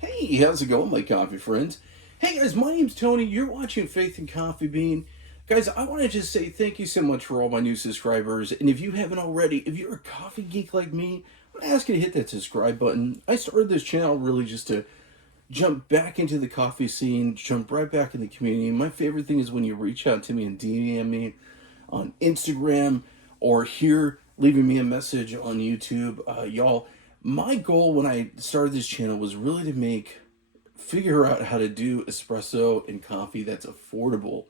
Hey, how's it going, my coffee friends? Hey guys, my name's Tony. You're watching Faith and Coffee Bean. Guys, I want to just say thank you so much for all my new subscribers. And if you haven't already, if you're a coffee geek like me, I'm going to ask you to hit that subscribe button. I started this channel really just to jump back into the coffee scene, jump right back in the community. My favorite thing is when you reach out to me and DM me on Instagram or here leaving me a message on YouTube. Y'all, my goal when I started this channel was really to figure out how to do espresso and coffee that's affordable.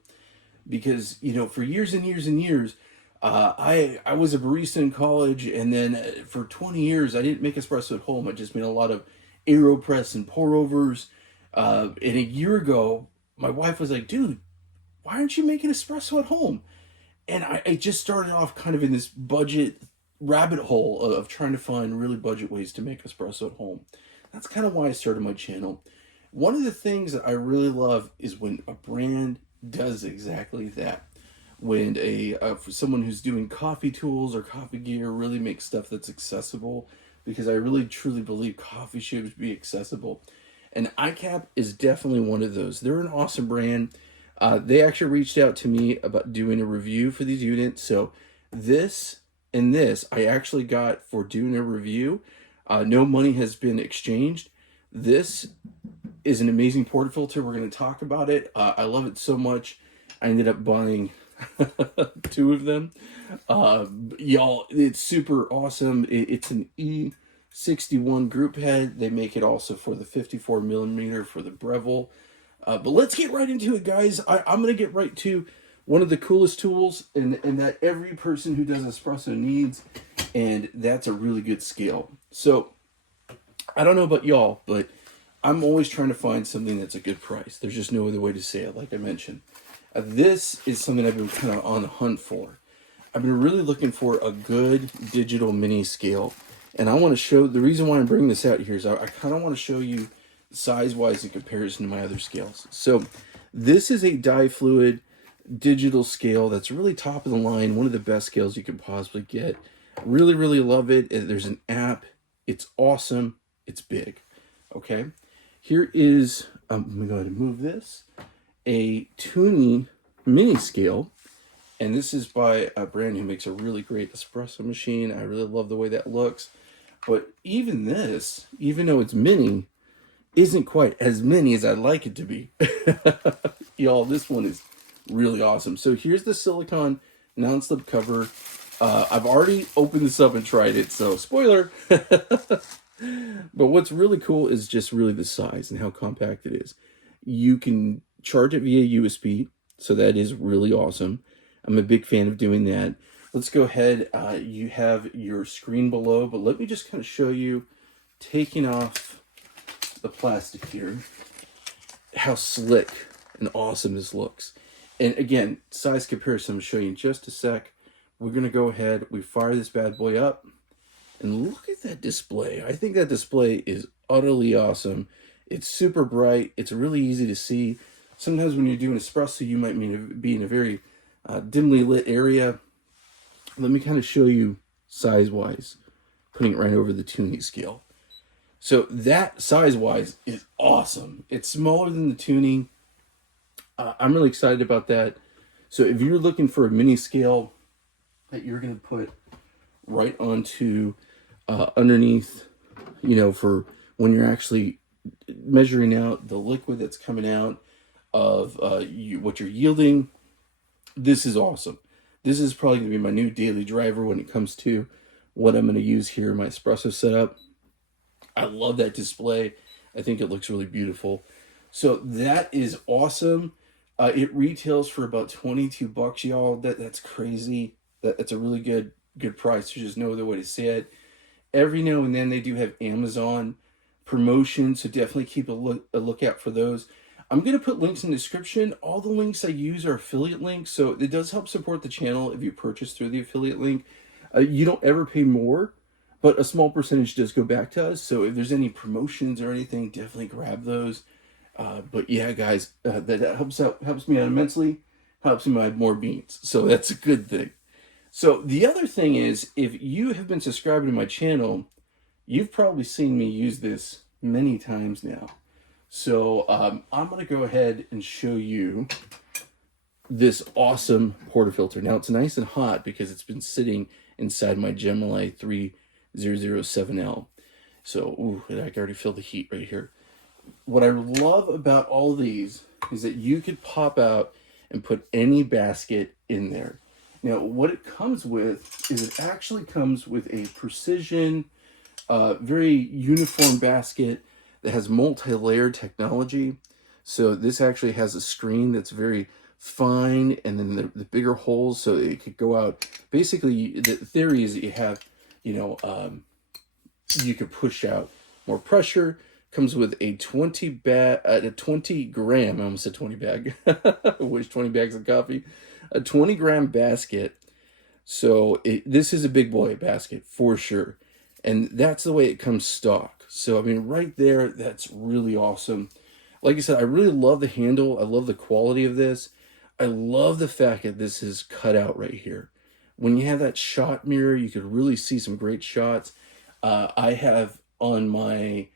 Because, for years and years and years, I was a barista in college, and then for 20 years, I didn't make espresso at home. I just made a lot of AeroPress and pour overs. And a year ago, my wife was like, dude, why aren't you making espresso at home? And I just started off kind of in this budget rabbit hole of trying to find really budget ways to make espresso at home. That's kind of why I started my channel. One of the things that I really love is when a brand does exactly that. When for someone who's doing coffee tools or coffee gear really makes stuff that's accessible, because I really truly believe coffee should be accessible. And Ikape is definitely one of those. They're an awesome brand. They actually reached out to me about doing a review for these units. So this and this I actually got for doing a review. No money has been exchanged. This is an amazing portafilter. We're going to talk about it. I love it so much. I ended up buying two of them. Y'all, it's super awesome. It's an E61 group head. They make it also for the 54 millimeter for the Breville. But let's get right into it, guys. I'm going to get right to one of the coolest tools and that every person who does espresso needs, and that's a really good scale. So, I don't know about y'all, but I'm always trying to find something that's a good price. There's just no other way to say it, like I mentioned. This is something I've been kind of on the hunt for. I've been really looking for a good digital mini scale, and I want to show, the reason why I'm bringing this out here is I kind of want to show you size-wise in comparison to my other scales. So this is a dye-fluid digital scale that's really top of the line, one of the best scales you could possibly get. Really, really love it. There's an app. It's awesome. It's big. Okay. Here is, I'm going to go ahead and move this, a Toonie mini scale. And this is by a brand who makes a really great espresso machine. I really love the way that looks. But even this, even though it's mini, isn't quite as mini as I'd like it to be. Y'all, this one is really awesome. So here's the silicone non-slip cover. I've already opened this up and tried it, so spoiler. But what's really cool is just really the size and how compact it is. You can charge it via USB, so that is really awesome. I'm a big fan of doing that. Let's go ahead. You have your screen below, but let me just kind of show you, taking off the plastic here, how slick and awesome this looks. And again, size comparison, I'm going to show you in just a sec. We're going to go ahead, we fire this bad boy up, and look at that display. I think that display is utterly awesome. It's super bright. It's really easy to see. Sometimes when you're doing espresso, you might be in a very dimly lit area. Let me kind of show you size-wise, putting it right over the Toonie scale. So that size-wise is awesome. It's smaller than the Toonie. I'm really excited about that. So if you're looking for a mini scale that you're going to put right onto underneath, for when you're actually measuring out the liquid that's coming out of what you're yielding, this is awesome. This is probably going to be my new daily driver when it comes to what I'm going to use here in my espresso setup. I love that display. I think it looks really beautiful. So that is awesome. It retails for about 22 bucks, y'all. That's crazy. That's a really good price. There's just no other way to say it. Every now and then they do have Amazon promotions, so definitely keep a lookout for those. I'm going to put links in the description. All the links I use are affiliate links, so it does help support the channel if you purchase through the affiliate link. You don't ever pay more, but a small percentage does go back to us. So if there's any promotions or anything, definitely grab those. But yeah, guys, that helps me out immensely. Helps me buy more beans, so that's a good thing. So the other thing is, if you have been subscribing to my channel, you've probably seen me use this many times now. So I'm going to go ahead and show you this awesome portafilter. Now it's nice and hot because it's been sitting inside my Gemini 3007L. So, ooh, I can already feel the heat right here. What I love about all these is that you could pop out and put any basket in there. Now, what it comes with is it actually comes with a precision, very uniform basket that has multi-layer technology. So this actually has a screen that's very fine, and then the bigger holes, so it could go out. Basically, the theory is that you have, you could push out more pressure. Comes with a 20 gram, I almost said 20 bag. I wish 20 bags of coffee. A 20 gram basket. So this is a big boy basket for sure. And that's the way it comes stock. So, I mean, right there, that's really awesome. Like I said, I really love the handle. I love the quality of this. I love the fact that this is cut out right here. When you have that shot mirror, you could really see some great shots. I have on my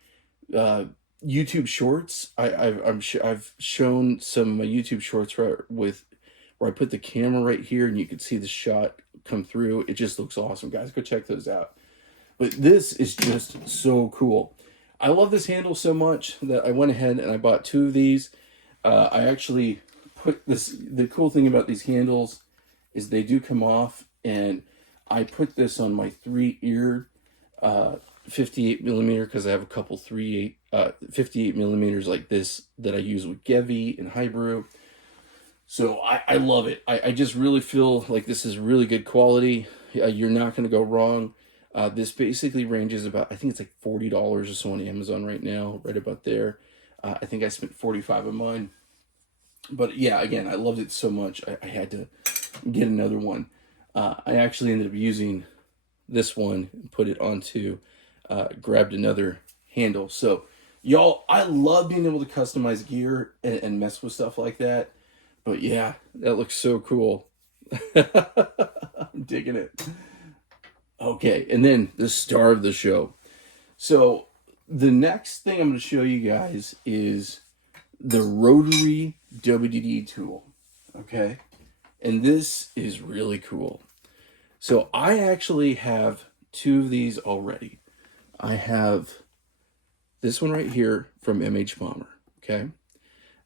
YouTube shorts, I've shown some of my YouTube shorts where I put the camera right here and you can see the shot come through. It just looks awesome, guys. Go check those out. But this is just so cool. I love this handle so much that I went ahead and I bought 2 of these. I actually put this, the cool thing about these handles is they do come off, and I put this on my 3-ear 58 millimeter because I have a couple 58 millimeters like this that I use with Gevi and Hybrew. So I love it. I just really feel like this is really good quality. You're not going to go wrong. This basically ranges about, I think it's like $40 or so on Amazon right now, right about there. I think I spent $45 on mine. But yeah, again, I loved it so much, I had to get another one. I actually ended up using this one and put it onto, grabbed another handle. So y'all, I love being able to customize gear and mess with stuff like that. But yeah, that looks so cool. I'm digging it. Okay, and then the star of the show. So the next thing I'm going to show you guys is the Rotary WDT tool. Okay, and this is really cool. So I actually have 2 of these already. I have this one right here from MH Bomber. Okay,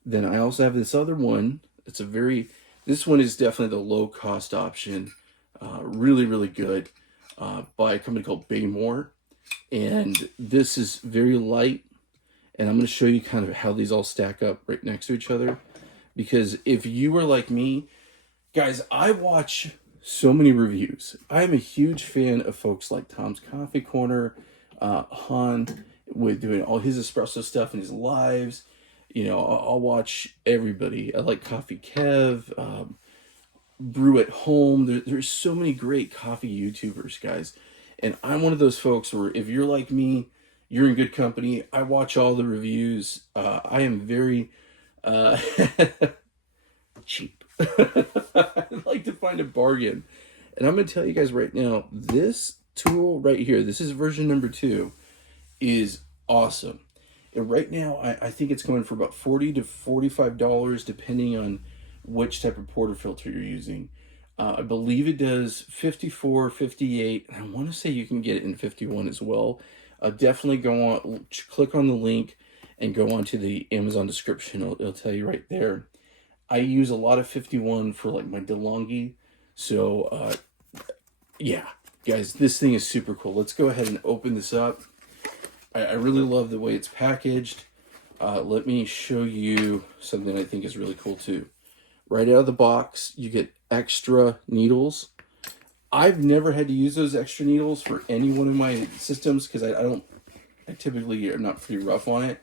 then I also have this other one. It's this one is definitely the low cost option. Really, really good. By a company called Baymore, and this is very light, and I'm going to show you kind of how these all stack up right next to each other, because if you are like me, guys, I watch so many reviews. I'm a huge fan of folks like Tom's Coffee Corner, Han with doing all his espresso stuff in his lives. I'll watch everybody. I like Coffee Kev, Brew at Home. There's so many great coffee YouTubers, guys. And I'm one of those folks where if you're like me, you're in good company. I watch all the reviews. I am very cheap. I like to find a bargain. And I'm going to tell you guys right now, this tool right here, this is version number 2, is awesome. And right now, I think it's going for about $40 to $45, depending on which type of portafilter you're using. I believe it does 54, 58, and I want to say you can get it in 51 as well. Definitely go on, click on the link and go on to the Amazon description. It'll tell you right there. I use a lot of 51 for like my DeLonghi. So yeah, guys, this thing is super cool. Let's go ahead and open this up. I really love the way it's packaged. Let me show you something I think is really cool too. Right out of the box, you get extra needles. I've never had to use those extra needles for any one of my systems because I typically am not pretty rough on it.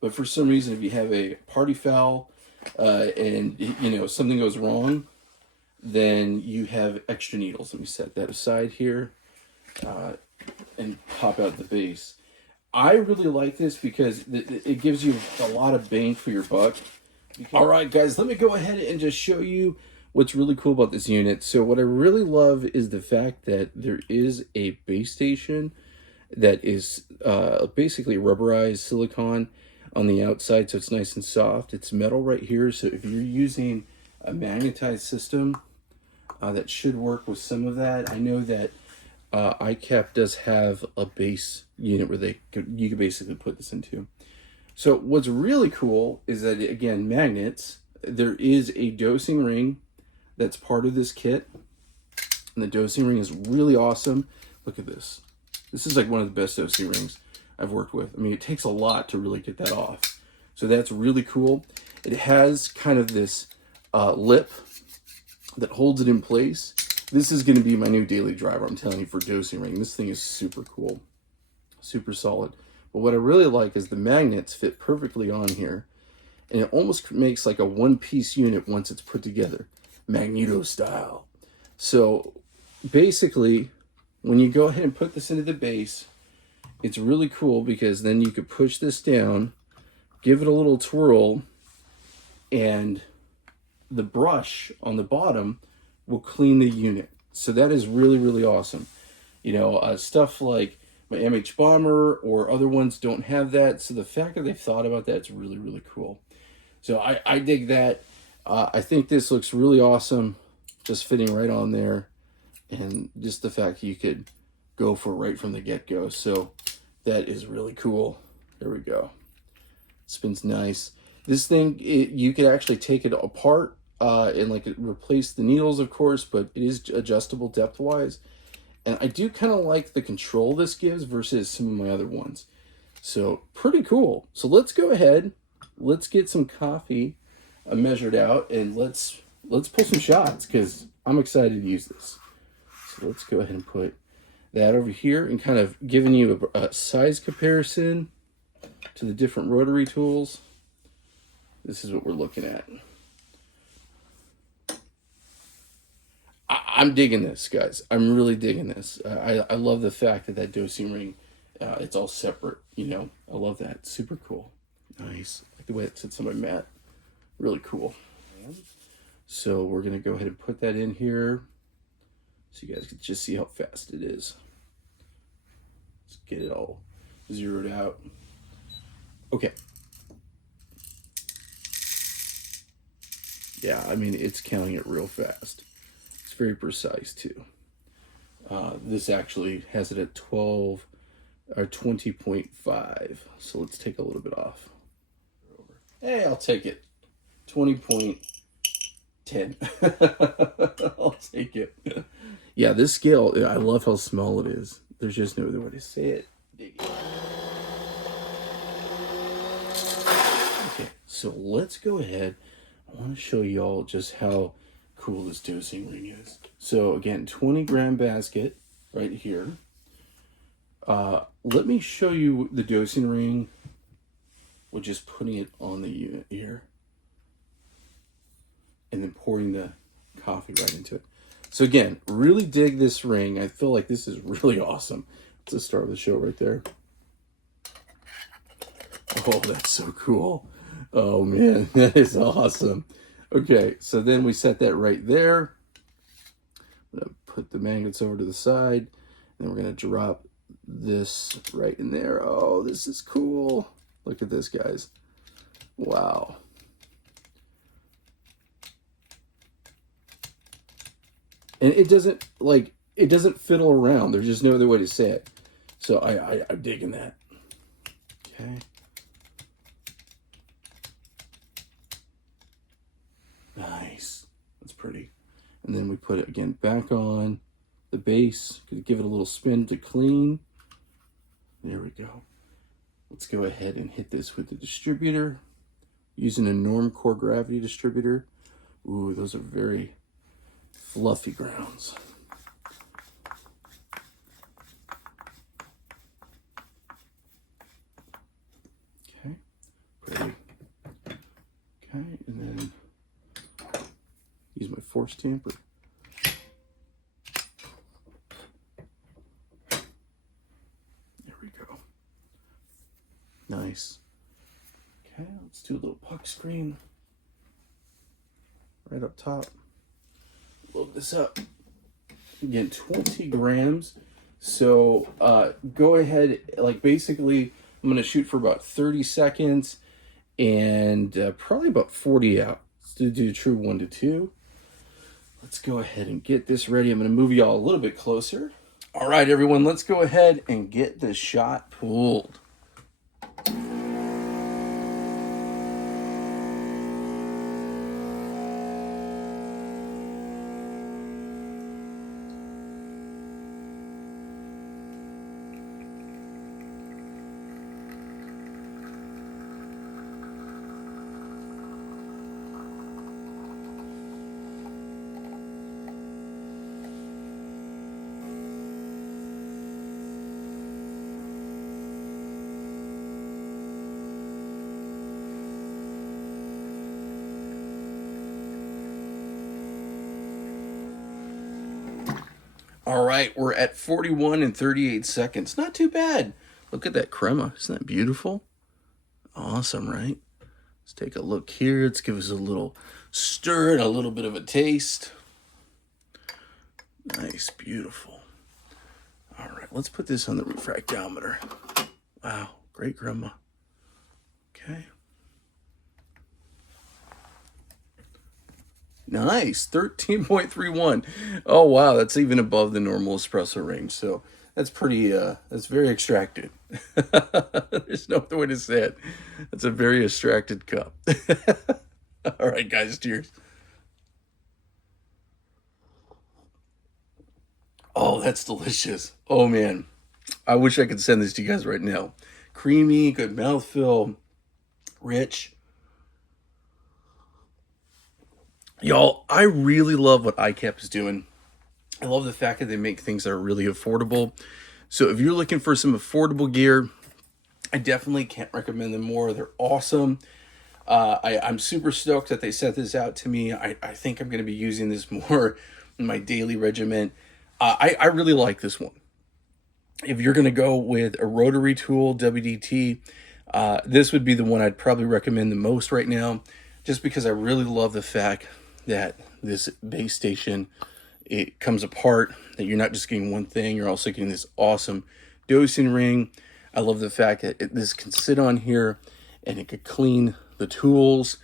But for some reason, if you have a party foul and something goes wrong, then you have extra needles. Let me set that aside here and pop out the base. I really like this because it gives you a lot of bang for your buck. All right, guys, let me go ahead and just show you what's really cool about this unit. So what I really love is the fact that there is a base station that is basically rubberized silicone. on the outside, so it's nice and soft. It's metal right here, so if you're using a magnetized system, that should work with some of that. I know that Ikape does have a base unit where you could basically put this into. So what's really cool is that, again, magnets, there is a dosing ring that's part of this kit. And the dosing ring is really awesome. Look at this. This is like one of the best dosing rings I've worked with. I mean, it takes a lot to really get that off. So that's really cool. It has kind of this lip that holds it in place. This is going to be my new daily driver, I'm telling you, for dosing ring. This thing is super cool. Super solid. But what I really like is the magnets fit perfectly on here. And it almost makes like a one-piece unit once it's put together. Magneto style. So basically, when you go ahead and put this into the base, it's really cool because then you could push this down, give it a little twirl, and the brush on the bottom will clean the unit. So that is really, really awesome. You know, stuff like my MH Bomber or other ones don't have that. So the fact that they've thought about that is really, really cool. So I dig that. I think this looks really awesome, just fitting right on there. And just the fact you could go for it right from the get-go. So that is really cool. There we go. Spins nice. This thing, you could actually take it apart and like replace the needles, of course, but it is adjustable depth-wise. And I do kind of like the control this gives versus some of my other ones. So pretty cool. So let's go ahead. Let's get some coffee measured out, and let's pull some shots because I'm excited to use this. So let's go ahead and put that over here and kind of giving you a size comparison to the different rotary tools. This is what we're looking at. I'm digging this, guys. I'm really digging this. I love the fact that dosing ring, it's all separate, you know. I love that. Super cool. Nice. I like the way it sits on my mat. Really cool. So we're going to go ahead and put that in here so you guys can just see how fast it is. Let's get it all zeroed out. Okay. Yeah, I mean, it's counting it real fast. It's very precise, too. This actually has it at 12 or 20.5. So let's take a little bit off. Hey, I'll take it. 20.10. I'll take it. Yeah, this scale, I love how small it is. There's just no other way to say it. Dig it. Okay, so let's go ahead. I want to show y'all just how cool this dosing ring is. So again, 20-gram basket right here. Let me show you the dosing ring with just putting it on the unit here. And then pouring the coffee right into it. So again, really dig this ring. I feel like this is really awesome. Let's just start the show right there. Oh, that's so cool. Oh man, that is awesome. Okay, so then we set that right there. I'm gonna put the magnets over to the side. And then we're gonna drop this right in there. Oh, this is cool. Look at this, guys. Wow. And it doesn't fiddle around. There's just no other way to say it. So I'm digging that. Okay. Nice. That's pretty. And then we put it again back on the base. Give it a little spin to clean. There we go. Let's go ahead and hit this with the distributor. Using a norm core gravity distributor. Ooh, those are very fluffy grounds. Okay, pretty. Okay, and then use my force tamper. There we go. Nice. Okay, let's do a little puck screen right up top. Load this up. Again, 20 grams. So go ahead, like basically, I'm going to shoot for about 30 seconds. and probably about 40 out. Let's do a true 1 to 2. Let's go ahead and get this ready. I'm going to move y'all a little bit closer. All right, everyone, let's go ahead and get this shot pulled. All right, we're at 41 and 38 seconds. Not too bad. Look at that crema. Isn't that beautiful? Awesome, right? Let's take a look here. Let's give us a little stir and a little bit of a taste. Nice, beautiful. All right, let's put this on the refractometer. Wow, great crema. Okay. Nice, 13.31. Oh, wow, that's even above the normal espresso range. So that's pretty, that's very extracted. There's no other way to say it. That's a very extracted cup. All right, guys, cheers. Oh, that's delicious. Oh, man. I wish I could send this to you guys right now. Creamy, good mouthfeel, rich. Y'all, I really love what Ikape is doing. I love the fact that they make things that are really affordable. So if you're looking for some affordable gear, I definitely can't recommend them more. They're awesome. I'm super stoked that they sent this out to me. I think I'm going to be using this more in my daily regimen. I really like this one. If you're going to go with a rotary tool, WDT, this would be the one I'd probably recommend the most right now, just because I really love the fact that this base station, it comes apart, that you're not just getting one thing, you're also getting this awesome dosing ring. I love the fact that this can sit on here and it could clean the tools.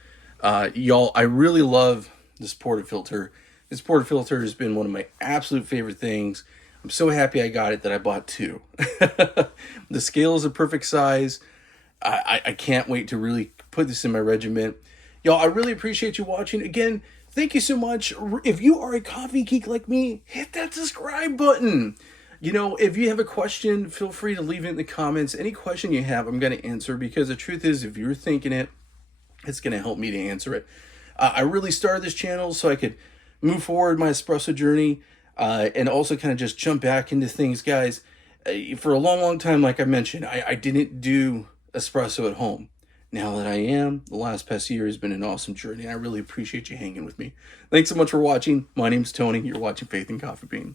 Y'all, I really love this portafilter. This portafilter has been one of my absolute favorite things. I'm so happy I got it that I bought 2. The scale is a perfect size. I can't wait to really put this in my regimen. Y'all, I really appreciate you watching. Again, thank you so much. If you are a coffee geek like me, hit that subscribe button. You know, if you have a question, feel free to leave it in the comments. Any question you have, I'm going to answer, because the truth is, if you're thinking it, it's going to help me to answer it. I really started this channel so I could move forward my espresso journey, and also kind of just jump back into things, guys. For a long time, like I mentioned, I didn't do espresso at home. Now that I am, the last past year has been an awesome journey. I really appreciate you hanging with me. Thanks so much for watching. My name's Tony. You're watching Faith and Coffee Bean.